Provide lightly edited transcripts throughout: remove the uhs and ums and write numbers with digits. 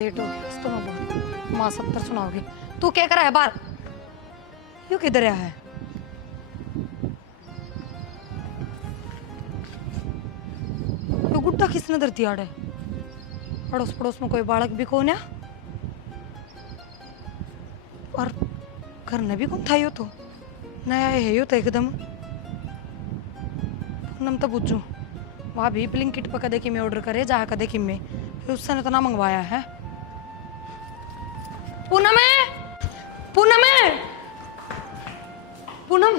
Late हो गई तो मैं बहुत माँ 70 सुनाओगी। तू क्या करा है बाहर? यू किधर आया है? तो गुड्डा किसने धरती आड़े? अड़ोस पड़ोस में कोई बालक भी कौन है? और घर ने भी कौन था यो तो नया है यो तो एकदम पूनम तो बुझू वहाँ भी ब्लिंकिट पर कदे कि मैं ऑर्डर करे जा कदे कि मैं फिर उससे ने तो ना मंगवाया है। पूनम है, पूनम है, पूनम।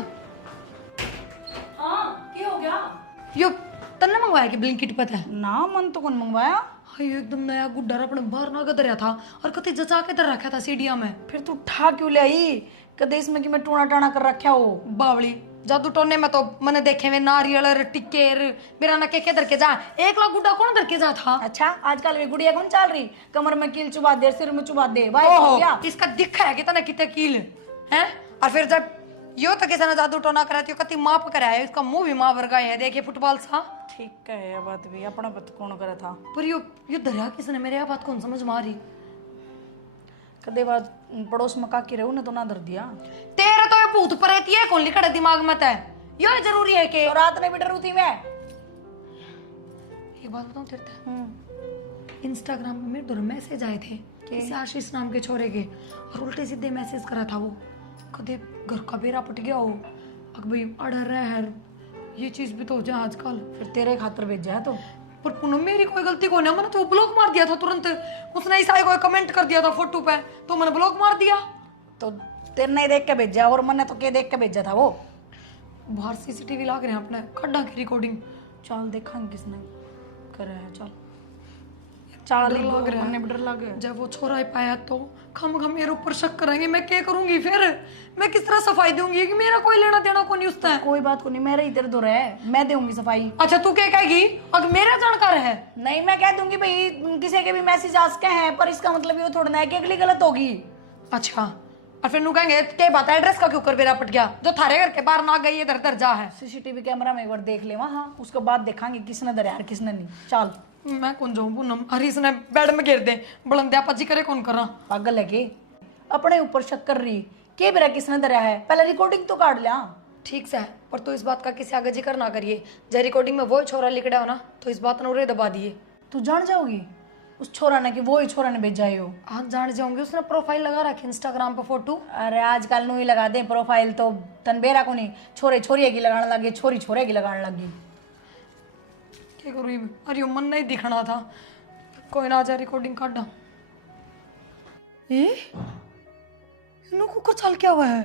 हाँ क्या हो गया? यो तन्ने मंगवाया कि ब्लिंकिट पता है ना मन तो कौन मंगवाया? हाँ ये एकदम नया गुड्डा अपने बाहर ना गदरिया था और कति जचा के दर रखा था सीढ़िया में। फिर तू ठा क्यों ले आई? कदे इसमें कि मैं टूना टाना कर रखा हो। बावली जादू टोने में तो मैंने देखे में नारियल टिक्केर मेरा ना के दर के जा 1 लाख गुड्डा कौन दर के जा था। अच्छा आजकल वे गुड़िया कौन चल रही? कमर में कील चुबा दे, सिर में चुबा दे, भाई हो गया। इसका दिखा है कितना कितने कील है। और फिर जब यो तो किसी ने जादू टोना करा तो कति माप कराया इसका मुंह भी माँ वर्गा है देखिए फुटबॉल सा। ठीक है ये बात भी अपना बात कौन करा था। पर यो दरिया किसने मेरे बात कौन समझ मारी। कदे बात पड़ोस में काकी रहू ने तो ना धर दिया। तेरा तो ये भूत प्रेत है कौन लिखा दिमाग में तय यो जरूरी है कि तो रात ने भी डरू थी मैं। एक बात बताऊं तेरे इंस्टाग्राम में मेरे दो मैसेज आए थे किसी आशीष नाम के छोरे के और उल्टे सीधे मैसेज करा था वो कदे घर का बेरा पट गया हो अग भाई अड़र रहा है ये चीज भी तो हो जाए आजकल। फिर तेरे खातर भेजा है तो। पर पूनम मेरी कोई गलती को नहीं मैंने तो ब्लॉक मार दिया था तुरंत। उसने ऐसा कोई कमेंट कर दिया था फोटो पे तो मैंने ब्लॉक मार दिया। तो तेरे ने देख के भेजा और मैंने तो क्या देख के भेजा था वो? बाहर सीसीटीवी लग रहे हैं अपने खड्डा की रिकॉर्डिंग। चल देखा किसने करा है। चल चाल लग रहा है डर लग गया। जब वो छोरा ही पाया तो खम मेरे ऊपर शक करेंगे मैं क्या करूंगी फिर मैं किस तरह सफाई दूंगी कि मेरा कोई लेना देना को नहीं उसका है। कोई बात को नहीं, मेरा इधर उधर है, मैं दूंगी सफाई। अच्छा तू क्या कहेगी अगर मेरा जानकार है? नहीं मैं कह दूंगी भाई किसी के भी मैसेज आ सके हैं पर इसका मतलब ये थोड़ा ना है कि अगली गलत होगी। अच्छा और फिर नू कहेंगे क्या बात है एड्रेस का क्यों कर बेरा पट गया जो थारे घर के बाहर ना गई इधर उधर जा है। सीसीटीवी कैमरा में एक बार देख ले वहाँ, उसके बाद देखांगे किसने दरिया और किसने नहीं। चल मैं कौन जाऊं पूनम हरी इसने बेड में गिर दे बुलंदिया पजी करे कौन करा। पागल है के अपने ऊपर शक कर रही के बेरा किसने दरिया है? पहले रिकॉर्डिंग तो काट लिया। ठीक से पर तो इस बात का किसी आगे जिक्र ना करिए जब रिकॉर्डिंग में वो छोरा लिखड़ा हो ना तो इस बात ने उरे दबा दिए। तू जान जाओगी उस छोरा ने कि वो ही छोरा ने भेजा हो। आप जान जाओगे उसने प्रोफाइल लगा रखी इंस्टाग्राम पे फोटो। अरे आजकल नु ही लगा दे प्रोफाइल तो तनबेरा को नहीं छोरे छोरी की लगाने लगी, छोरी छोरे की लगाने लगी। क्या करूँ अरे मन नहीं दिखना था कोई ना जा रिकॉर्डिंग काटा। इन्हों कुकर चाल क्या हुआ है?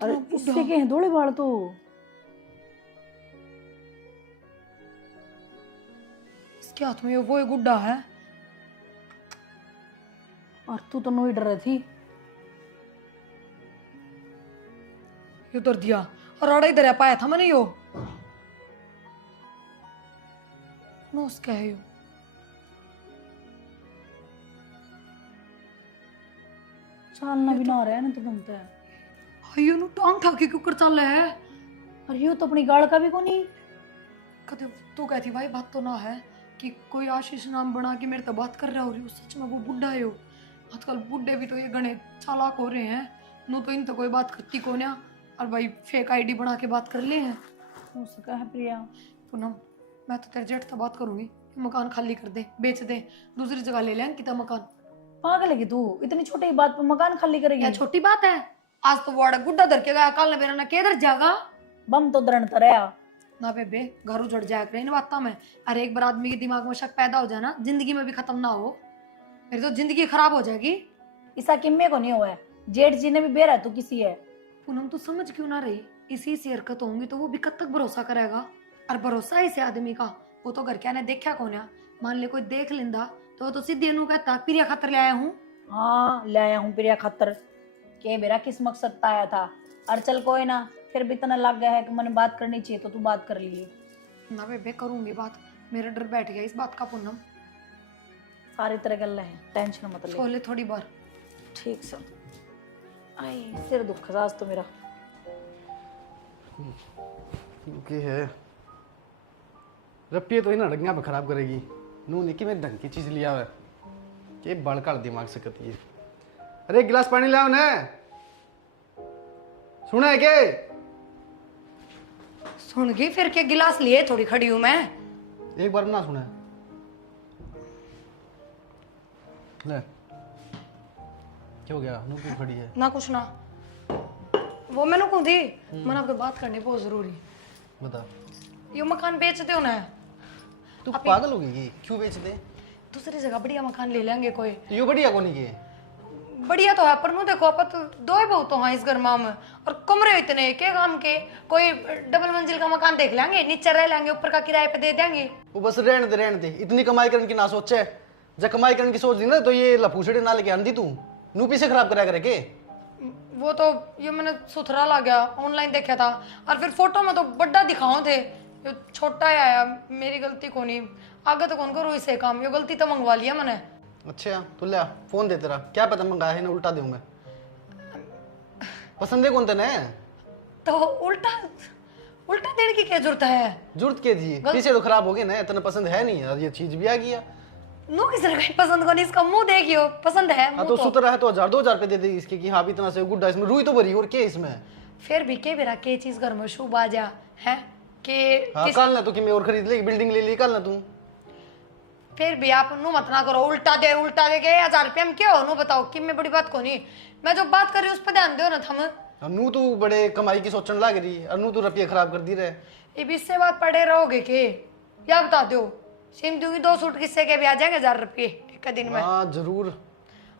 अरे इससे के हैं थोड़े बाल तो। इसके हाथ में वो गुड्डा है और तू तो नो ही डर रही थी। ये उतर दिया और आड़ा इधर आ पाया था मैंने यो नो उसका है यो चालना भी ना रहा है ना तो बनता है। यो नु टांग ठा के कुकर चल रहा है। और ये तो अपनी गाड़ का भी को नहीं। कदे तू कहती भाई बात तो ना है कि कोई आशीष नाम बना के मेरे तो बात कर रहा हो रही सच में वो बुढ़ा है यो। आजकल बुढ़े भी तो ये गणे चालाक हो रहे हैं नो तो इन तो कोई बात करती को ना और भाई फेक आईडी बना के बात कर ले हैं। हो सका है प्रिया। पूनम मैं तो तेरे जेठ से बात करूंगी मकान खाली कर दे बेच दे दूसरी जगह ले लें कितना मकान। पागल है कि तू इतनी छोटी बात पे मकान खाली करेगी? क्या छोटी बात है आज तो वो गुड्डा धर के गया कल ने मेरा ना केदर जागा बम तो दरण तरया ना बेबे घर उजड़ जाया करे इन बातों में। अरे एक बार आदमी के दिमाग में शक पैदा हो जाए ना जिंदगी में भी खत्म ना हो मेरी तो जिंदगी खराब हो जाएगी। इसा किम्मे को नहीं हुआ है जेठ जी ने भी बेरा तू किसी है। पूनम तू समझ क्यों ना रही इसी से हरकत होंगी तो वो भी कब तक भरोसा करेगा और भरोसा इसे आदमी का वो तो घर क्या ने देखा कौन है। मान ले कोई देख लेंदा तो वो तो सीधे नू कहता प्रिया खातर ले आया हूँ। हाँ ले आया हूँ प्रिया खातर के बेरा किस मकसद पे आया था। और चल कोई ना फिर भी इतना लग गया है कि मैंने बात करनी चाहिए तो तू बात कर ली ना बेबे करूंगी बात मेरा डर बैठ गया इस बात का। पूनम सारी तरह गल है टेंशन मत ले छोले थोड़ी बार ठीक से। आई सिर दुख सास तो मेरा है रप्पी तो इन अड़गियां पे खराब करेगी। नू निकी में ढंग की चीज लिया हुआ के बड़का दिमाग से करती है। अरे एक गिलास पानी लाओ ना, सुना है के? सुन गई फिर के गिलास लिए थोड़ी खड़ी हूं मैं। एक बार ना सुना है। ले क्या हो गया? नू क्यों खड़ी है? ना कुछ ना, वो मैंने कौन थी, मैंने आपसे बात करनी बहुत जरूरी। बता। ये मकान बेचते हो ना? तू पागल हो गई? क्यों बेच दे? दूसरी जगह बढ़िया मकान ले लेंगे कोई। तो यो बढ़िया कौन है? बढ़िया तो है पर नु देखो अपन तो दो ही बहुत हैं इस घर में, और कमरे इतने के काम के, कोई डबल मंजिल का मकान देख लेंगे, नीचे रह लेंगे, ऊपर का किराए पे दे देंगे। वो बस रहने दे। इतनी कमाई करने की ना सोचे। जब कमाई करने की सोच दी ना तो ये लफूसड़े ना लेके आंदी तू। नू पीछे खराब करा करे के? वो तो ये मैंने सुथरा ला गया, ऑनलाइन देखा था, और फिर फोटो में तो बड़ा दिखाओ थे, ये छोटा ही आया। मेरी गलती को नहीं, आगे तो कौन करूँ इसे काम, ये गलती तो मंगवा लिया मैंने। अच्छा तो ले फोन दे तेरा, क्या पता मंगाया है ना उल्टा दूं मैं। पसंद है कौन तेने? तो उल्टा उल्टा देने की क्या जरूरत है? जरूरत के दी? पीछे तो खराब हो गए ना, इतना पसंद है नहीं यार, ये चीज भी आ गया। नो किसी ने कहीं पसंद को नहीं, इसका मुंह देखियो, पसंद है हाँ मुंह तो सुतरा है तो 1000-2000 रुपए दे दे इसके कि हाँ भी इतना से गुड्डा इसमें रुई तो भरी और क्या इसमें। फिर भी के बेरा के चीज घर में शुभ आ जा है के हाँ कल ना तो कि मैं और खरीद ले, बिल्डिंग ले ली कल ना तू। फिर भी आप नु मत ना करो, उल्टा दे के 1000 रुपये में क्या हो नु बताओ कि मैं बड़ी बात को नहीं, मैं जो बात कर रही हूँ उस पर ध्यान दो ना थम। नू तू बड़े कमाई की सोचने लग रही और नू तू रुपये खराब कर दी रहे। ये भी इससे बात पड़े रहोगे के या बता दो, सिम दूंगी 2 सूट किस्से के भी आ जाएंगे 1000 रुपये एक दिन में। हाँ जरूर।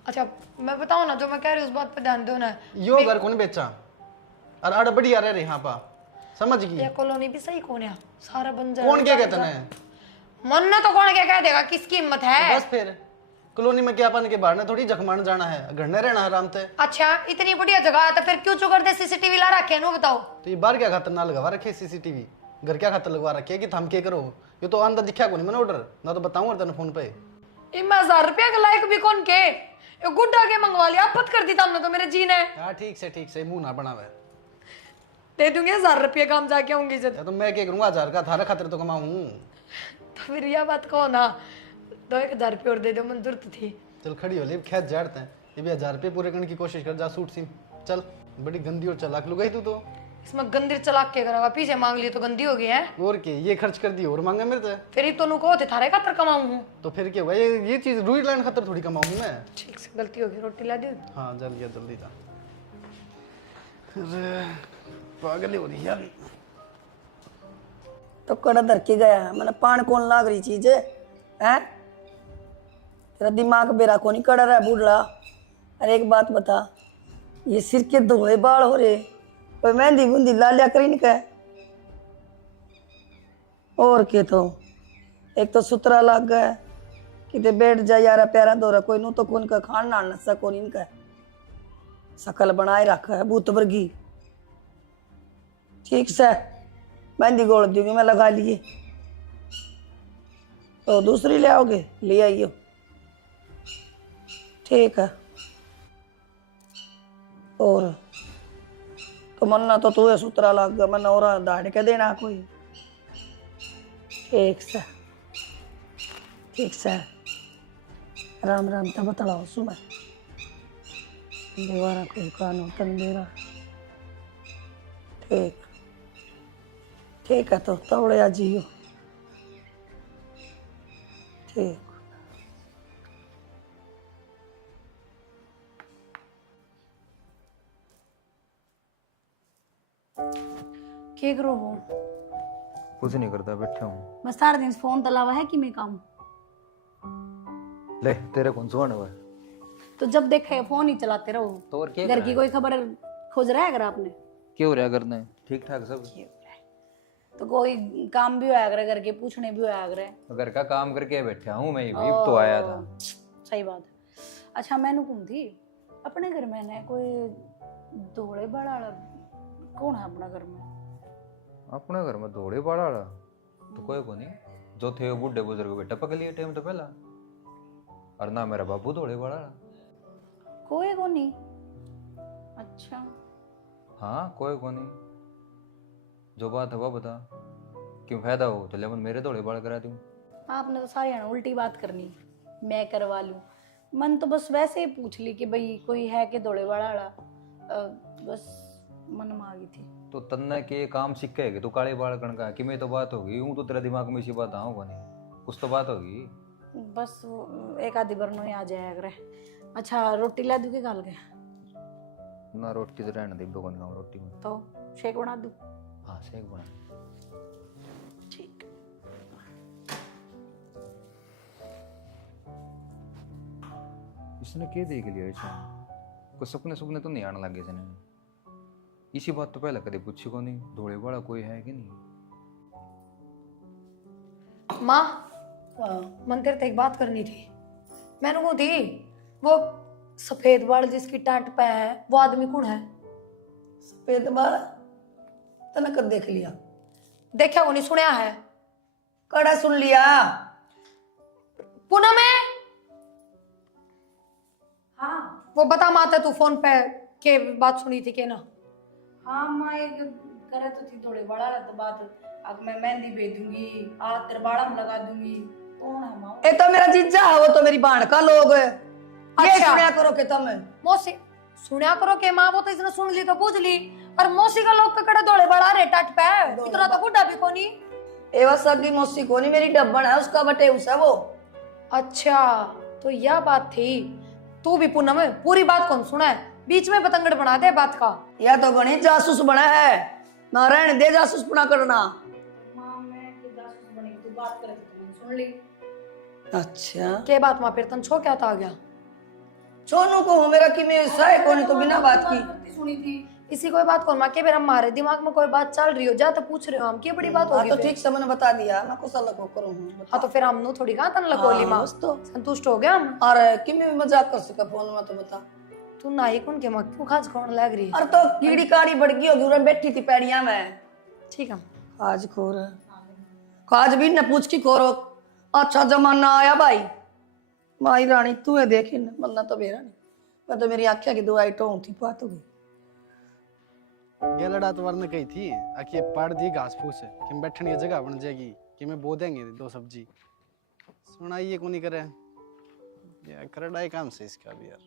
अच्छा मैं बताऊँ ना, जो मैं कह रही हूँ उस बात पे ध्यान दो ना। यो घर कौन बेचा और अड़ बढ़िया रह रहे यहाँ पा, समझ गई? ये कॉलोनी भी सही कौन है, सारा बंजर। कौन क्या कहता है? मन ने तो कौन क्या कह देगा, किसकी हिम्मत है? बस फिर कॉलोनी में क्या अपन के बाहर ने थोड़ी जखमान जाना है, घर ने रहना है आराम से। अच्छा इतनी बढ़िया जगह है तो फिर क्यों चुकर दे सीसीटीवी ला रखे हैं बताओ? तो ये बाहर क्या खातर ना लगवा रखे सीसीटीवी, घर क्या खातर लगवा रखे कि थम के करो? ये तो अंदर दिखा को नहीं मैंने ऑर्डर ना, तो बताऊं तेने फोन पे। 1000 रुपया के लायक भी कौन के, ये गुड्डा के मंगवा लिया, आपत कर दी तुमने तो मेरे जी ने। हाँ ठीक से मुंह ना बनावे। दे दूंगी 1000 रुपये काम जाके होंगी जब। या तो मैं क्या करूंगा, 1000 का थारा खातिर तो कमाऊं। तो फिर यह बात कहो ना, 1000 रुपये और दे दो, मंजूर तो थी। चल खड़ी हो ले, खेत जाड़ते हैं ये भी 1000 रुपये पूरे करने की कोशिश कर, जा सूट सी चल। बड़ी गंदी और चलाक लुगाई तू तो। इसमें गंदी चलाक के करेगा, पीछे मांग लिए तो गंदी हो गई है। और के ये खर्च कर दी और मांगा मेरे से। फिर ही तो नु को थे थारे खातर कमाऊं हूं। तो फिर क्या हुआ, ये चीज रुई लाइन खातर थोड़ी कमाऊंगी मैं। ठीक से गलती हो गई, रोटी ला दी। हाँ जल्दी जा। अरे पागल ही हो रही यार। तो कड़ा धर के गया है, मैंने पान कौन लाग रही चीज है? तेरा दिमाग बेरा को नहीं कड़ा रहा है बूढ़ा। अरे एक बात बता, ये सिर के धोए बाल हो रहे, कोई मेहंदी बूंदी ला लिया करी नहीं और के तो एक तो सुतरा लाग गया, किते बैठ जा यारा प्यारा दौरा, कोई नु तो कौन का खान ना नशा कौन इनका शकल बनाए रखा है भूत वर्गी। ठीक से मेहंदी गोल दूंगी मैं, लगा लिए तो दूसरी ले आओगे, ले आइयो। ठीक है। और तो मन्ना तो तू सुतरा लाग गया, मैं और दाड़ के देना कोई। ठीक से राम राम तब बतलाओ सुबह दीवारा कोई कानो तन मेरा। ठीक है तो तवड़े आ जियो। ठीक क्या करो हो? कुछ नहीं करता, बैठा हूँ। मैं सारा दिन फोन तलावा है कि मैं काम? ले तेरे कौन सुन हुआ है? तो जब देखा है फोन ही चलाते रहो। तो और क्या घर की कोई खबर खोज रहा है अगर आपने? क्यों हो रहा करना है? ठीक ठाक सब। तो कोई काम भी होया करे, घर के पूछने भी होया करे। घर का काम करके बैठा हूँ मैं, भी तो आया था। सही बात है। अच्छा मैंने कौन थी अपने घर में ना कोई धोड़े बड़ा कौन है अपना घर में? अपने घर में धोड़े बाड़ा तो कोई को नहीं, जो थे वो बूढ़े बुजुर्ग बेटा पकड़ लिए टाइम तो पहला, और ना मेरा बाबू धोड़े बाड़ा। कोई को नहीं? अच्छा हाँ कोई को नहीं, जो बात है वो बता। क्यों फायदा हो तो ले मेरे धोड़े बाल करा दूं। आपने तो सारी ना उल्टी बात करनी, मैं करवा लूं। मन तो बस वैसे ही पूछ ली कि भाई कोई है कि दौड़े वाला बस मन में आ गई थी। तो तन्ने के काम सीखे कि तू काले बाल कणका कि मैं तो बात होगी हूं, तो तेरे दिमाग में इसी बात आऊंगा नहीं, कुछ तो बात होगी। बस वो एक आधी बरनो ही आ जाया करे। अच्छा रोटी ला दूं के गाल के? ना रोटी तो रहने दे, भगवान का रोटी में तो शेक बना दूं? हाँ सेक बना। ठीक। इसने क्या देख लिया इसे? कोई सपने सपने तो नहीं आने लगे इसने। इसी बात तो पहले कभी पूछी को नहीं, धोड़े वाला कोई है कि नहीं। माँ, हाँ मन तेरे से एक बात करनी थी। मैंने वो थी, वो सफेद बाल जिसकी टाट पे है, वो आदमी कौन है? सफेद बाल तने कब देख लिया? देखा वो नहीं, सुनया है? कड़ा सुन लिया? पूनम है? हाँ वो बता माता, तू फोन पे के बात सुनी थी के ना? हाँ माँ एक करे तो थी थोड़े बड़ा तो बात, अब मैं मेहंदी भेज दूंगी, आज तेरे बाड़ा में लगा दूंगी। कौन है माँ? ए तो मेरा जीजा है, वो तो मेरी बहन का लोग है। ये अच्छा। सुनया करो कि तुम मौसी सुनया करो के माँ, वो तो इसने सुन ली तो पूछ ली, और मौसी का लोग कड़े दौड़े बड़ा रे टाट पे, इतना तो बुढ़ा भी कोनी। एवा सगी मौसी को नहीं, मेरी डब्बन है उसका बटे उसे वो। अच्छा तो यह बात थी। तू भी पूनम पूरी बात कौन सुना है, बीच में पतंगड़ बना दे बात का। या तो गणी जासूस बना है ना, रहने दे जासूस बना करना। माँ मैं कि जासूस बनी, तू बात करे तो मैंने सुन ली। अच्छा के बात माँ फिर तन छो क्या था आ गया? सोनू को हो मेरा कि मैं सहे को नहीं तो बिना बात की सुनी थी। इसी कोई बात कौन माँ के बेर हमारे दिमाग में कोई बात चल रही हो, जा तो पूछ रहे हो हम, की बड़ी बात हाँ होगी तो फिर? ठीक से मैंने बता दिया, मैं कुछ अलग को करूँ। हाँ तो फिर हम थोड़ी कहा तन लगोली माँ, बस तो संतुष्ट हो गया हम। अरे कि मैं मजाक कर सका फोन में तो बता। तू ना ही कौन के माँ क्यों खास खोन लग रही है? अरे तो कीड़ी काड़ी बढ़ गई होगी, उधर बैठी थी पैड़िया में। ठीक है आज खोर आज भी न पूछ की खोरो। अच्छा जमाना आया भाई, माई रानी तू है देखी न, मरना तो मेरा नहीं। मैं तो मेरी आख्या की दवाई तो थी बात हो गई। ये लड़ा तो वरना कही थी आखिर पाड़ दी घास फूस कि बैठने की जगह बन जाएगी कि मैं बो देंगे दो सब्जी। सुनाइए को नहीं करे यार, कर डाई काम से इसका भी यार।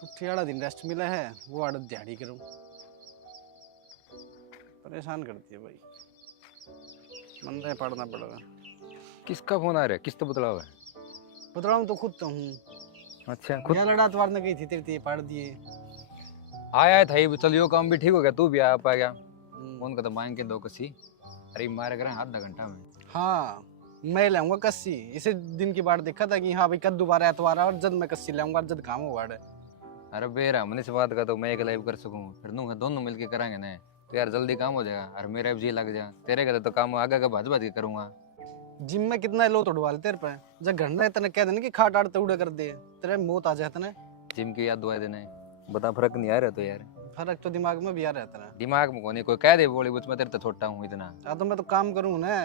छुट्टी वाला दिन रेस्ट मिला है, वो आदत दिहाड़ी करूं, परेशान करती है भाई। मन रहे पढ़ना पड़ेगा। किसका फोन आ रहा है? किस तो बतलाओ है? बतलाऊं तो खुद तो हूँ। अच्छा खुद ये लड़ा तो वरना कही थी तेरे पढ़ दिए। आया था ये, चल यो काम भी ठीक हो गया, तू भी आ पा गया। फोन का तो मांग के दो कसी, अरे मारे करें आधा घंटा में। हाँ मैं लाऊंगा कस्सी, इसे दिन की बात देखा था कि हाँ भाई कद्दू बार एतवार और जद मैं कस्सी लाऊंगा जद काम हो वाड़। अरे बेरा मनी से बात का तो मैं एक लाइव कर सकूं, फिर दोनों मिलके करांगे ना, तो यार जल्दी काम हो जाएगा और मेरा भी जी लग जाए। तेरे का तो काम आगे का भाज भाज के करूंगा। जिम में कितना लो तोड़वा ले तेरे पे, जब घर में तने कह देने कि खाट आड़ तोड़े कर दे, तेरे मौत आ जाए तने। जिम की याद दुआ देने बता, फर्क नहीं आ रहा तो यार? फर्क तो दिमाग में भी आ रहा है तेरा। दिमाग में कोनी कोई कह दे बोली बुझ में तेरे तो छोटा हूँ इतना। तो मैं तो काम करूँ ना।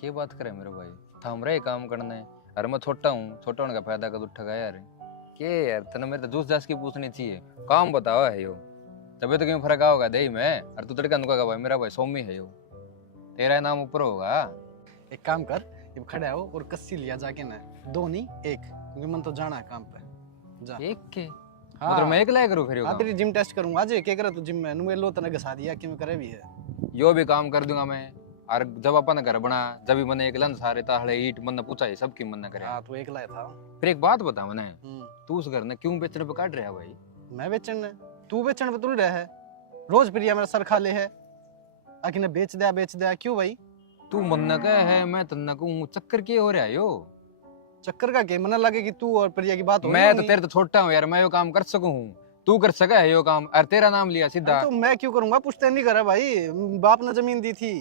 क्या बात करे मेरे भाई, थाम रहे काम करने। अरे मैं छोटा हूँ, छोटा होने का फायदा कद उठेगा यार? के यार तने मेरे तो जूस जास की पूछनी चाहिए, काम बताओ है यो, तभी तो क्यों फर्क आओगा दे में। और तू तड़का नुका भाई मेरा भाई सोमी है यो, तेरा नाम ऊपर होगा। एक काम कर, ये खड़ा हो और कस्सी लिया जाके ना, दो नहीं एक, क्योंकि मन तो जाना है काम पे। जा एक के हाँ। मतलब मैं एक लाया करूँ फिर यो हाँ काम? तेरी जिम टेस्ट करूंगा आज। क्या करे तू जिम में नु लो तने घसा दिया कि मैं करे भी है। यो भी काम कर दूंगा मैं। और जब अपन घर बना, जब भी मैंने एक लन सारे ताहले ईट मन पूछा है सबकी मन करे। हाँ तू एक लाया था। फिर एक बात बता मैंने, तू उस घर ने क्यों बेचने पे काट रहा है भाई? मैं बेचन ने, तू बेचन पे तुल रहा है। रोज प्रिया मेरा सर खा ले है, आखिर ने बेच दिया क्यों भाई? तू मन का है मैं तन्ना को चक्कर के हो रहा है यो? चक्कर का क्या? मन लगे कि तू और प्रिया की बात हो। मैं तो तेरे तो छोटा हूँ यार, मैं यो काम कर सकूं हूँ, तू कर सका है यो काम? और तेरा नाम लिया सीधा। तो मैं क्यों करूंगा? पुश्तैनी नहीं करा भाई, बाप ने जमीन दी थी।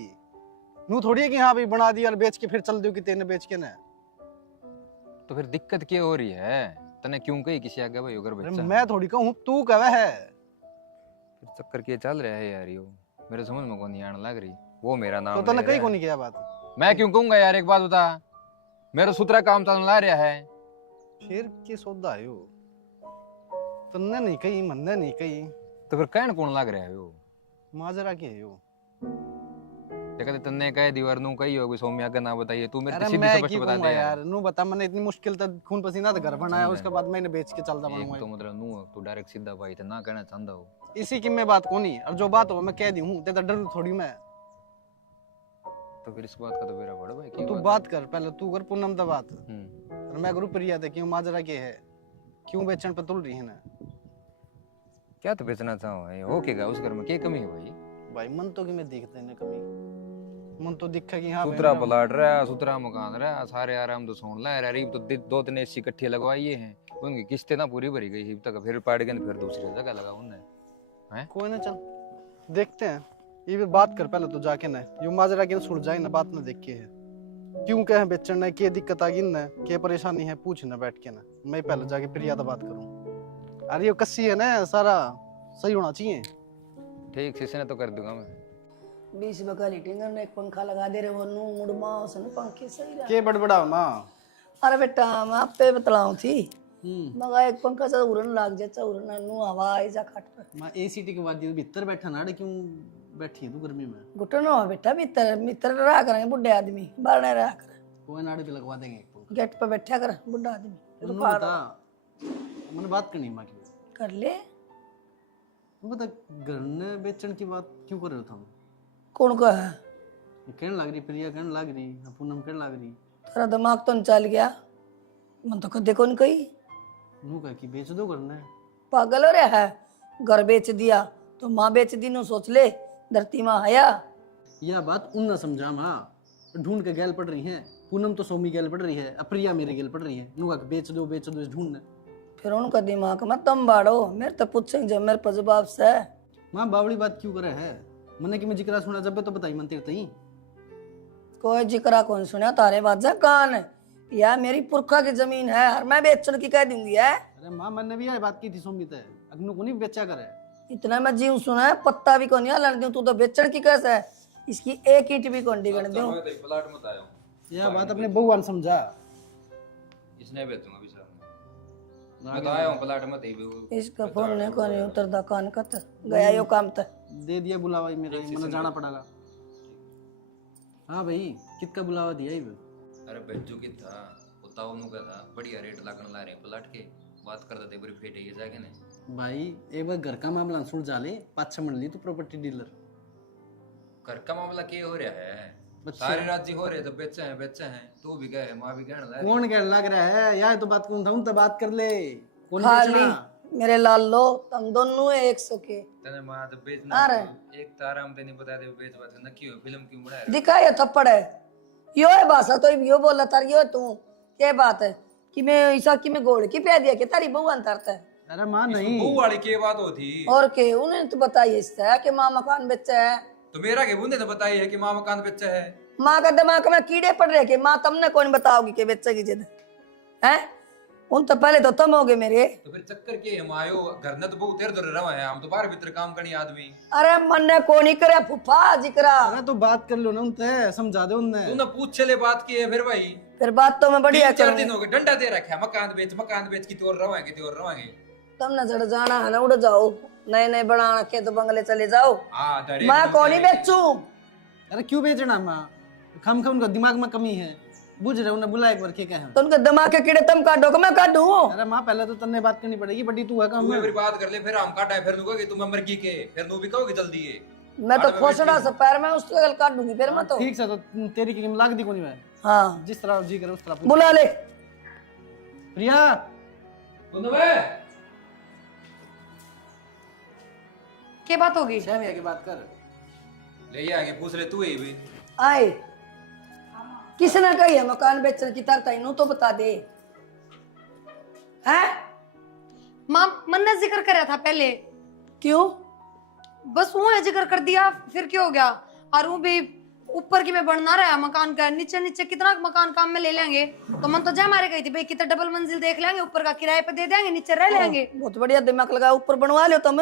नू थोड़ी है कि हाँ भाई बना दिया और बेच के फिर चल दो कि तेने बेच के ना। तो फिर दिक्कत क्या हो रही है? तने क्यों कही किसी आगे भाई अगर बच्चा? मैं थोड़ी कहूँ, तू कह है। फिर चक्कर के चल रहा है यार यो, मेरे समझ में को नहीं आने लग रही। वो मेरा नाम तो तने ले कहीं रहा को है। नहीं किया बात। मैं क्यों कहूंगा यार? एक बात बता, मेरा सूत्रा काम चलने ला रहा है। फिर के सौदा है यो? तन्ने नहीं कही, मन्ने नहीं कही, तो फिर कहन कौन लग रहा है यो? माजरा की है यो? देखा तन्ने कह दी और नू कही होगी सौम्या का ना बताइए तू मेरे अरे सीधी मैं स्पष्ट की बता कहूंगा दे यार, नू बता, मैंने इतनी मुश्किल तक खून पसीना से घर बनाया, उसके बाद मैंने बेच के चलता एक बनूंगा। तो मतलब नू तू डायरेक्ट सीधा भाई ना कहना चाहता हो इसी की मैं बात कोनी, अब जो बात हो मैं कह दी हूं, ते तो डर थोड़ी मैं। तो फिर इस बात का तो मेरा बड़ा भाई तो क्यों तू बात कर, पहले तू कर पूनम दा बात, हम्म और मैं करूं प्रिया दे, क्यों माजरा के है, क्यों बेचन पे तुल रही है ना। क्या तो बेचना चाहो है हो क्या उस घर में क्या कमी है भाई भाई मन तो कि मैं दिखते ना कमी, मन तो दिखा कि हाँ सुतरा भाई, पलाट रहा है सुतरा मकान रहा है सारे आराम तो सोन ला रहा है तो 2-3 एसी इकट्ठी लगवाई हैं उनकी किस्तें ना पूरी भरी गई तक फिर पाड़ के फिर दूसरी जगह लगा उन्हें हैं कोई ना, चल देखते हैं, ये भी बात कर पहले तो जाके ना, यो माजरा के सुलझ जाए ना, बात ना देख के है, क्यों कहे बेचन ना, क्या दिक्कत आ गई ना, क्या परेशानी है, पूछ ना बैठ के ना, मैं पहले जाके प्रिया से बात करूं। अरे ये कस्सी है ना, सारा सही होना चाहिए। ठीक शीशे ने तो कर दूंगा मैं 20 बका लीटिंगर ने एक पंखा लगा दे रहे वो नू मुड़मा उसने पंखे सही रहा। के बड़बड़ा माँ। अरे बेटा मैं आप पे बतलाऊं थी, मगा एक पंखा से उड़न लाग जाता, उड़न नू हवा आई जा खाट पे। माँ एसीटी के बाद ये भीतर बैठा ना, क्यों बैठी है तू गर्मी में। घुटन हो बेटा, भीतर भीतर रहा करेंगे बुढ़े आदमी, बाहर नहीं रहा कर, कोई नाड़े पे लगवा देंगे एक पंखा। गेट पे बैठा कर बुढ़ा आदमी। तो उन्होंने पार बता, मैंने बात करनी है माँ की। कर ले। तू बता घर ने बेचन की बात क्यों कर रहे हो तुम। कौन का है? ये कहने लग रही, प्रिया कहने लग रही, पूनम कहने लग रही। तेरा दिमाग तो नहीं चल गया, मन तो कदे कौन कही। नू कह कि बेच दो घर ने। पागल हो रहा है, घर बेच दिया तो माँ बेच दी, नू सोच ले धरती माँ आया। यह बात उन ना समझा माँ, ढूंढ के गैल पड़ रही है, पूनम तो सौमी गैल पड़ रही है, प्रिया मेरे गैल पड़ रही है, नू कह बेच दो इस ढूंढ ने। फिर उनका दिमाग में तुम बाड़ो, मेरे तो पूछेंगे जब मेरे पर जवाब से। माँ बावड़ी बात क्यों करे है, मने कि मैं जिक्रा सुना जब तो बताई मन तेरे तई। कोई जिक्रा कौन सुना तारे बाजा कान, या मेरी पुरखा की जमीन है और मैं बेचने की कह दूंगी है। अरे माँ मैंने भी यह बात की थी सौमी ते, अग्नू को नहीं बेचा करे। इतना मैं जीव सुना है, पत्ता भी कौन लड़ दूं, तू तो बेचने की कैसे है, इसकी एक ईंट भी कौन डिगण दूं। प्लाट मत आयो यह बात अपने बहुआन समझा। इसने बेचूंगा भी साहब मैं तो आया हूं प्लाट मत ही इसका फोन ने कौन उतरदा कान कत गया यो काम तक। दे दिया बुलावा ही मेरा, मैंने जाना पड़ेगा। हाँ भाई कितना बुलावा दिया ही। अरे भेजू की था बताओ नु का था बढ़िया रेट लगन ला रहे प्लाट के बात करते थे पूरी फेट है जाके ने भाई एक बार घर का मामला सुलझा ले, 5-6 मिनट ली तू प्रॉपर्टी डीलर। घर का मामला के हो रहा है सारे राज्य हो रहे तो बेचे हैं तू भी कहे मां भी कहने लगा कौन कहने लग रहा है यार, तो बात कौन था, उन तो बात कर ले। कौन खाली बेचना? मेरे लाल लो तुम दोनों 100 के। तने मां तो बेचना अरे एक तारा हम नहीं बता दे बेच बात न क्यों फिल्म क्यों बना रहे दिखा ये थप्पड़ है, यो है भाषा तो यो बोला तार यो तू क्या बात है कि मैं ऐसा कि मैं गोड़ की पे दिया कि तारी बहू अंतरता है। अरे माँ नहीं, बहू वाली के बात होती और के उन्हें तो बताइए इससे कि माँ मकान बेचा है। तो मेरा के बूंदे तो बताई है कि मां मकान बेचा है माँ का दिमाग में कीड़े पड़ रहे कि माँ तुमने कौन बताओगी कि बेचेगी जिद है, उन तो पहले तो तुम होगे मेरे। तो फिर चक्कर के हम आयो घर ने तो बहुत तेर दर रवा है हम तो बाहर भीतर काम करनी आदमी अरे मन ने कौन ही करे फुफा जिक्रा। अरे तो बात कर लो ना उनसे, समझा दे उनने। तूने पूछ चले बात की है फिर भाई फिर बात तो मैं बढ़िया 3-4 दिन हो गए डंडा दे रखा है मकान बेच की तोर रवाएंगे तुमने जड़ जाना है ना उड़ जाओ, नए नए बना के तो बंगले चले जाओ। हाँ दरे मैं कौन ही बेचू। अरे क्यों बेचना माँ, खम उनका दिमाग में कमी है, बुझ रहे उन्हें बुला एक बार के कहे। तो उनके दिमाग के कीड़े तुम काटो कि मैं काटू। अरे माँ पहले तो तन्ने बात करनी पड़ेगी, बड़ी तू है काम तू मेरी बात कर ले फिर हम काटा है फिर नुका कि तुम मरगी के फिर नु भी कहोगे जल्दी है मैं तो खोसड़ा से पैर में उसके गल काट दूंगी फिर मैं तो। ठीक से, तो तेरी की लाग दी कोनी मैं, हाँ जिस तरह जी करे उस तरह पूछ। बुला ले। प्रिया क्या बात होगी? शहमिया की बात कर। ले आगे पूछ ले तू ही भी आए किसने कही है मकान बेचने की तरता इन्हों तो बता दे हैं। माँ मन ने जिक्र करा था पहले, क्यों? बस वो है जिक्र कर दिया फिर क्या हो गया। और वो भी ऊपर की में बढ़ना रहा मकान का, नीचे नीचे कितना मकान काम में ले लेंगे। तो मन तो जय मारे गई थी भाई कितना डबल मंजिल देख लेंगे, ऊपर का किराए पे दे देंगे नीचे रह लेंगे। बहुत बढ़िया दिमाग लगा, ऊपर बनवा लो तुम।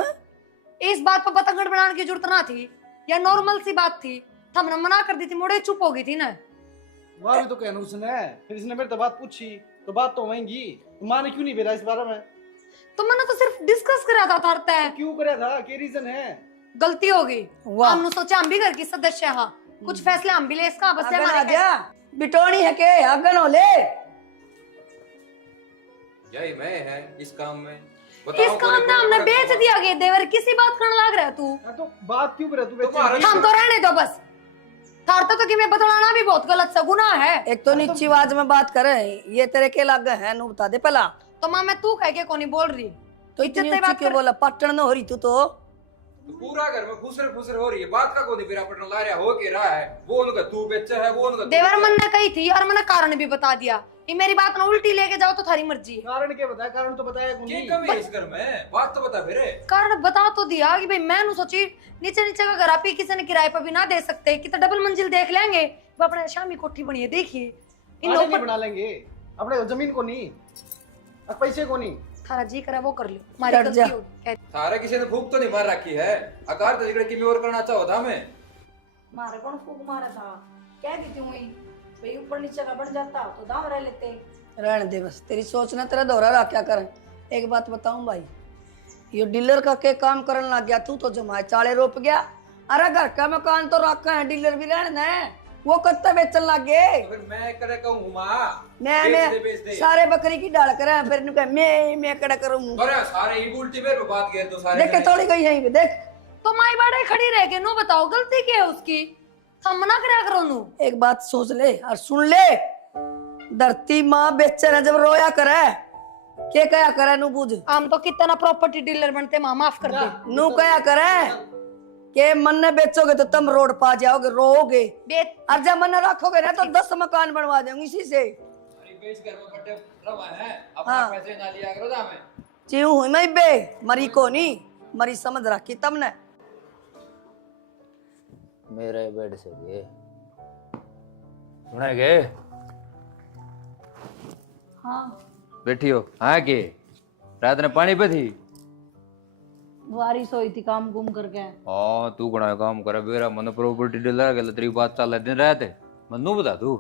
इस बात पर पतंगड़ बनाने की जरूरत ना थी, या नॉर्मल सी बात थी, हमने मना कर दी थी, मोड़े चुप हो गई थी ना। वहाँ भी तो कहना उसने, फिर इसने मेरे तो बात पूछी तो बात तो वहींगी, माँ ने क्यों नहीं भेजा इस बारे में? तो मैंने तो सिर्फ डिस्कस करा था थारता है, क्यों करे था, क्या रीजन है? गलती हो गई। वाह। हमने सोचा हम भी घर की सदस्य हाँ कुछ फैसले हम भी ले इसका बस अगन हमारे आ जा बिटोनी है के अगन हो ले यही मैं है इस काम में इस काम में हमने बेच दिया गया देवर किसी बात करने लग रहा है तू तो बात क्यों करे तू हम तो रहने दो बस थारता तो कि मैं बतलाना भी बहुत गलत सा गुनाह है। एक तो नीची आवाज में बात करे ये तेरे के लग है नु बता दे पहला तो मां मैं तू कह के कौन बोल रही तो इतनी ऊंची क्यों बोला पटन न हो रही तू तो पूरा घर में फुसर हो रही है बात का कोनी फिर अपना ला रहा हो के रहा है वो उनका तू बेचा है वो उनका देवर मन ने कही थी और मैंने कारण भी बता दिया ये मेरी बात ना उल्टी लेके जाओ तो थारी मर्जी है। कारण क्या बताया कारण तो बताया क्या कमी है इस घर में बात तो बता फिर कारण बता तो दिया कि भाई मैं नु सोची नीचे नीचे का घर आप ही किसी ने किराए पर भी ना दे सकते कि तो डबल मंजिल देख लेंगे वो अपने शामी कोठी बनी है देखिए इन आगे लोग नहीं बना लेंगे अपने जमीन को नहीं और पैसे को नहीं थारा जी करा वो कर लो हमारी हट जा। गलती होगी सारे किसी ने भूख तो नहीं मार रखी है आकार तो जिगड़े की और करना चाहो था मैं मारे कौन फूक मारा था कह दी थी वही भाई ऊपर नीचे का बढ़ जाता तो दाम रह लेते। रहने दे बस तेरी सोच ना तेरा दोहरा रहा क्या करें। एक बात बताऊं भाई ये डीलर का के काम करने लग गया तू तो जमाए चाले रोप गया अरे घर का मकान तो रखा है डीलर भी रहने दे वो कत्ता बेचन लग गए तो फिर मैं करे कहूँ माँ मैं सारे बकरी की डाल कर फिर इन्हें कहा, मैं कड़ा करूं अरे सारे ही उल्टी मेरे पे बात गए तो सारे देख के थोड़ी गई यहीं पे देख तो माई बाड़े खड़ी रह के नो बताओ गलती क्या है उसकी हम मना करा करो नु एक बात सोच ले और सुन ले धरती माँ बेचना जब रोया करे के कया करे नु बुझ हम तो कितना प्रॉपर्टी डीलर बनते मां माफ कर दे नु कया करे के मन ने बेचोगे तो तुम रोड पा जाओगे रोओगे बेच और जब मन रखोगे ना तो 10 मकान बनवा देंगे इसी से अरे बेच घर में फटे रवा है अपना हाँ। पैसे ना लिया करो दामे चीऊ हुई मैं बे मरी को नहीं मरी समझ रखी तुमने मेरे बेड से गए सुना गए हाँ बैठी हो हाँ के रात ने पानी पे थी बारिश हुई थी काम गुम करके। हाँ तू घना काम करे बेरा मन प्रॉपर्टी डीलर के तेरी बात चल दिन रहते मनु बता तू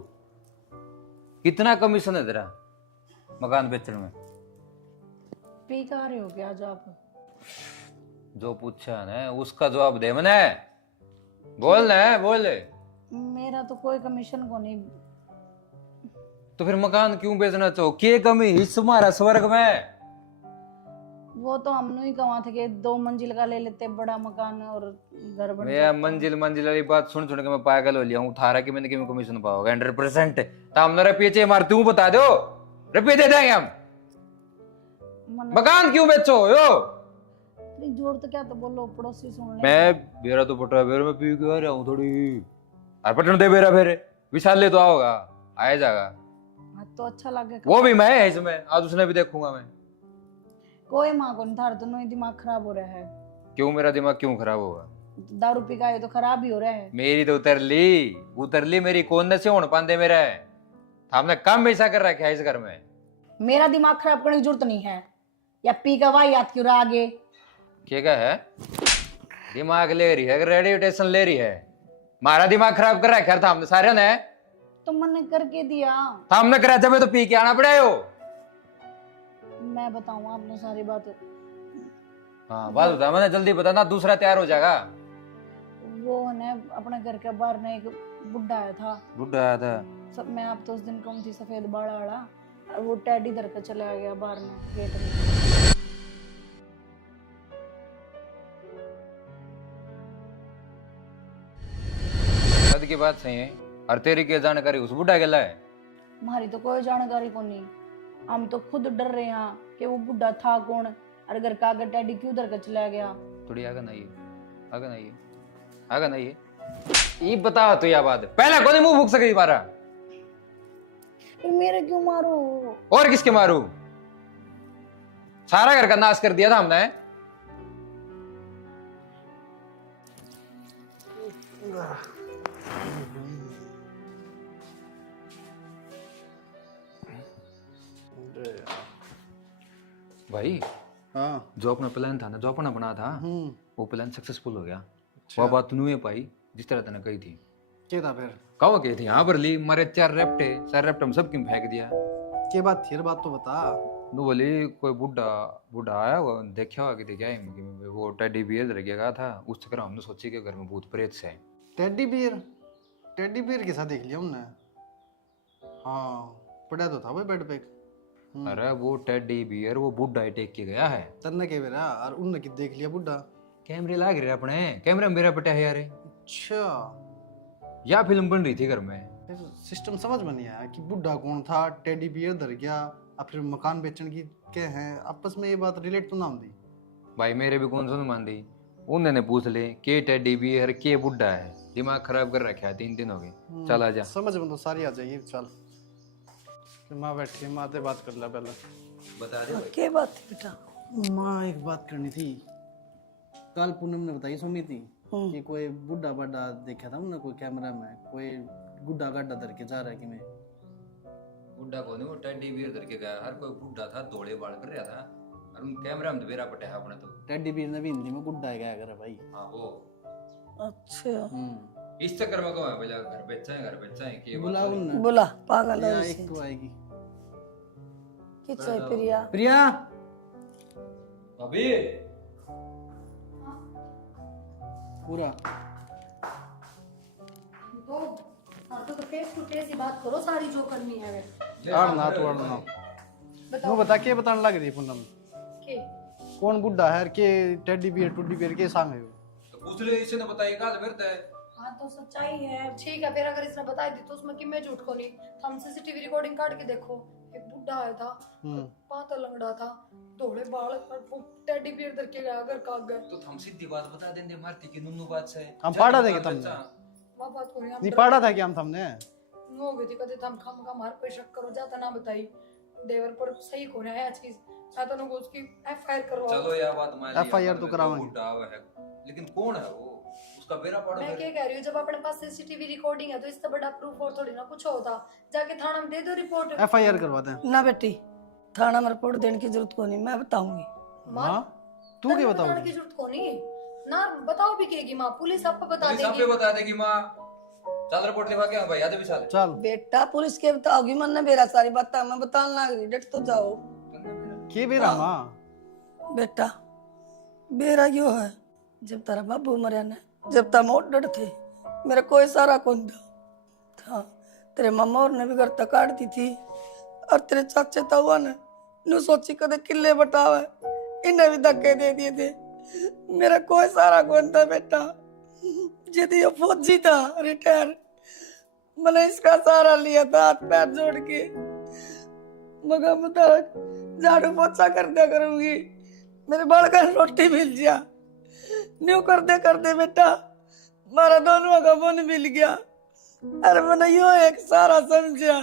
कितना कमीशन है तेरा मकान बेचने में पी का रहे हो क्या आज आप? जो पूछा ना उसका जवाब दे मने बोल ना बोल मेरा तो कोई कमीशन को नहीं। तो फिर मकान क्यों बेचना चाहो के कमी हिस्सा हमारा स्वर्ग में वो तो हमने ही कहा था कि 2 मंजिल का ले लेते बड़ा मकान और घर बन मैं जाता। मंजिल मंजिल वाली बात सुन सुन के मैं पागल हो लिया हूँ थारा की मैंने क्यों कमीशन पाओगे 100% तो हम रुपये मार तू बता दो रुपये दे देंगे हम मन मकान क्यों बेचो यो जोर तो क्या तो बोलो पड़ोसी सुन ले। मैं बेरा तो पटा बेरा में पी के आ रहा हूँ थोड़ी अरे पटन दे बेरा फिर विशाल ले तो आओगा आया जाएगा हाँ, तो अच्छा लगे वो भी मैं है इसमें आज उसने भी देखूंगा मैं कोई माँ को नहीं था दोनों ही दिमाग खराब हो रहा है। क्यों मेरा दिमाग क्यों खराब होगा दारू पी का ये तो खराब ही हो रहा है। मेरी तो उतर ली मेरी कौन से होने पाते मेरा हमने कम ऐसा कर रखा है इस घर में मेरा दिमाग खराब करने की जरूरत नहीं है या पी का वाई याद क्यों रहा आगे क्या है दिमाग ले रही है रेडिएशन ले रही है हमारा दिमाग खराब कर रखा था हमने सारे ने तो मैंने करके दिया। हमने करा जब तो पी के आना पड़ा हो मैं बताऊं आपने सारी बात। हाँ बात बता मैंने जल्दी बता ना दूसरा तैयार हो जाएगा। वो ने अपने घर के बाहर ने एक बुढ़ा आया था बुढ़ा आया था सब मैं आप तो उस दिन कौन थी सफेद बाड़ा वाला और वो टैडी धर के चला गया बाहर में गेट में। सद की बात सही है और तेरी क्या जानकारी उस बुढ़ा के लाए हमारी तो कोई जानकारी को नहीं हम तो खुद डर रहे हैं कि वो बुढ़ा था कौन और घर का आगे टैडी क्यों धर के चला गया। थोड़ी आगे नहीं ये बता तो यह बात पहले कौन मुंह फूक सके मारा फिर मेरे क्यों मारो और किसके मारू सारा घर का नाश कर दिया था हमने भाई हाँ जो अपना प्लान था ना जो अपना बना था वो प्लान सक्सेसफुल हो गया वो बात तूने ही पाई जिस तरह तूने कही थी क्या था फिर कहो कही थी यहाँ पर ली मारे 4 रेप्ट हम सब क्यों फेंक दिया क्या बात थी बात तो बता नो बोली कोई बुढ़ा आया वो देखा होगा कि क्या वो टेडी बियर रह गया था उस चक्कर हमने सोची कि घर में भूत प्रेत से है टेडी बियर टेडी बियर के साथ देख लिया उनने। हाँ पड़ा तो था वो बेड पे। अरे वो टेडी बियर वो बुढ़ा ही टेक के गया है। तन्ने के बेरा और उनने की देख लिया बुड्ढा। कैमरे लाग रहे अपने, कैमरे में मेरा पटा है यार। अच्छा या फिल्म बन रही थी घर में। सिस्टम समझ में नहीं आया कि बुड्ढा कौन था, टेडी बियर धर गया और फिर मकान बेचने की क्या है, आपस में ये बात रिलेट तो ना होती। भाई मेरे भी कौन सुन मान दी, उन्होंने पूछ ले के टेडी बियर के बुढ़ा है, दिमाग खराब कर रखा है, 3 दिन हो गए। चल आजा। समझ में तो सारी आ जाइए। चल माँ बैठी, माँ से बात कर ला पहले। बता दे क्या बात थी बेटा? माँ एक बात करनी थी। कल पूनम ने बताई सुनी थी कि कोई बुढ़ा बड़ा देखा था उन्होंने कोई कैमरा में, कोई गुड्डा गाड्डा धर के जा रहा है कि मैं। बुढ़ा को नहीं, वो टेडी बियर धर के गया। हर कोई बुढ़ा था, धोले बाल कर रहा था और उन कैमरा में तो मेरा पटा है अपने। तो टेडी बियर ने भी हिंदी में गुड्डा है गया करे भाई। हाँ वो अच्छा इस चक्कर में कौन है भैया, घर बेचा है कि बुला उन्हें। बोला पागल या है एक तो आएगी। किस है प्रिया? प्रिया अभी तो पूरा तो फेस टू फेस ही बात करो, सारी जो करनी है वे। आड़ना तो आड़ना वो बता के बताने लग रही पूनम के कौन बुड्ढा है के टेडी बियर टूडी बियर के संग है वो। तो पूछ ले, इसे ना बताइए कहाँ से फिरता है। हाँ तो सच्चाई है। ठीक है फिर अगर इसने बताई दी तो उसमें कि मैं झूठ को नहीं। हम सीसीटीवी रिकॉर्डिंग काट के देखो, एक बुड्ढा आया था, पाता लंगड़ा था, धोले बाल और वो टेडी बियर धर के गया अगर काग गए। तो हम सीधी बात बता देंगे मारती की नुन्नू बात से। हम पाड़ा देंगे तुमने। वह बात को नहीं पाड़ा था क्या हम हमने हो गई थी कदे हम खाम का मार पे शक करो जाता ना बताई देवर पर सही को है चीज। मैं तो नको उसकी एफआईआर करवाओ। चलो यार बात मान लिया, FIR तो करावांगे। बुढ़ा है लेकिन कौन है वो, उसका बेरा पड़ो। मैं क्या कह रही हूँ, जब अपने पास सीसीटीवी रिकॉर्डिंग है तो इससे बड़ा प्रूफ और थोड़ी ना कुछ होता। जाके थाना में दे दो रिपोर्ट। FIR करवा दें। ना बेटी, थाना में रिपोर्ट देने की जरूरत को नहीं, मैं बताऊंगी। माँ तू क्या बताने बताओगी? की जरूरत को नहीं ना, बताओ भी कहेगी माँ, पुलिस आपको बता पुलिस आप देगी। पे बता देगी माँ। चल रिपोर्ट लिखा के भाई याद भी साले। चल बेटा पुलिस के बताओगी, मन ने मेरा सारी बात मैं बताने लग रही, डट तो जाओ। के बेरा माँ बेटा बेरा यो है, जब तारा बाबू मरिया ने, जब ता मोट डट थे, मेरा कोई सारा कौन था। तेरे मामा और ने भी घर तक काट दी थी, और तेरे चाचे ताऊआ ने नु सोची कदे किले बटावे, इन्हें भी धक्के दे दिए थे। मेरा कोई सारा कौन था बेटा। यदि ये फौजी था रिटायर, मैंने इसका सहारा लिया था हाथ पैर जोड़ के। मगर मुताबिक झाड़ू पोछा कर दिया करूंगी, मेरे बाल का रोटी मिल गया, न्यू कर दे बेटा, मारा दोनों का मन मिल गया। अरे मैंने यो एक सारा समझा,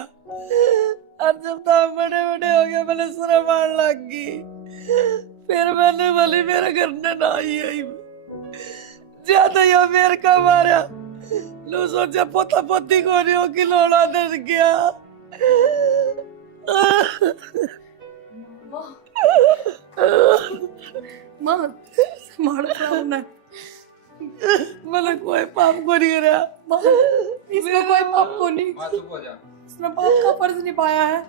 और जब तक बड़े बड़े हो गए मैंने सुरा मार लग गई। फिर मैंने बोली मेरे घर ने ना आई ज्यादा यो मेरे का मारा, लो सोचा पोता पोती को नहीं हो कि लोड़ा डर गया। माँ संभाल अपना। मैंने कोई पाप को नहीं करा, इसमें कोई पाप को नहीं, माँ चुप हो जा। इसने पाप का फर्ज निभाया है।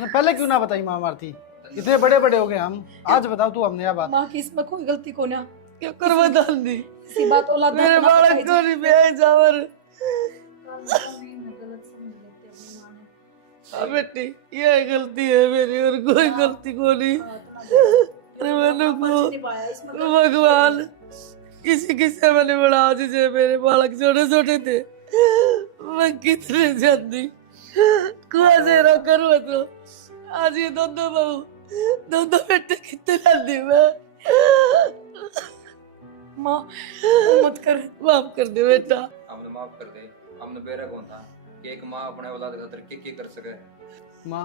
पहले क्यों ना बताई माँ मारती, इतने बड़े बड़े हो गए हम, आज बताओ तू हमने यह बात। माँ की इसमें कोई गलती को ना, क्यों करवा डाल दी इसी बात औलाद में मेरे अपना बालक बताई को नहीं बेच जावर। हाँ बेटी ये गलती है मेरी, और कोई गलती को नहीं। अरे मैंने को भगवान किसी किसी मैंने बड़ा जिसे मेरे बालक छोटे छोटे थे, मैं कितने जल्दी कुआं से रो करूँ तो आज ये दो दो बेटे कितने जल्दी मैं। माँ मत कर, माफ कर दे बेटा। हमने माफ कर दे, हमने बेरा कौन था कि एक माँ अपने औलाद खातिर के कर सके। माँ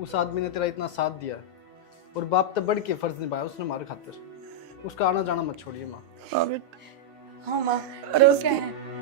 उस आदमी ने तेरा इतना साथ दिया और बाप तो बढ़ के फर्ज निभाया उसने हमारे खातिर, उसका आना जाना मत छोड़िए माँ। हाँ बेटा। हाँ माँ अरे ठीक उसकी है।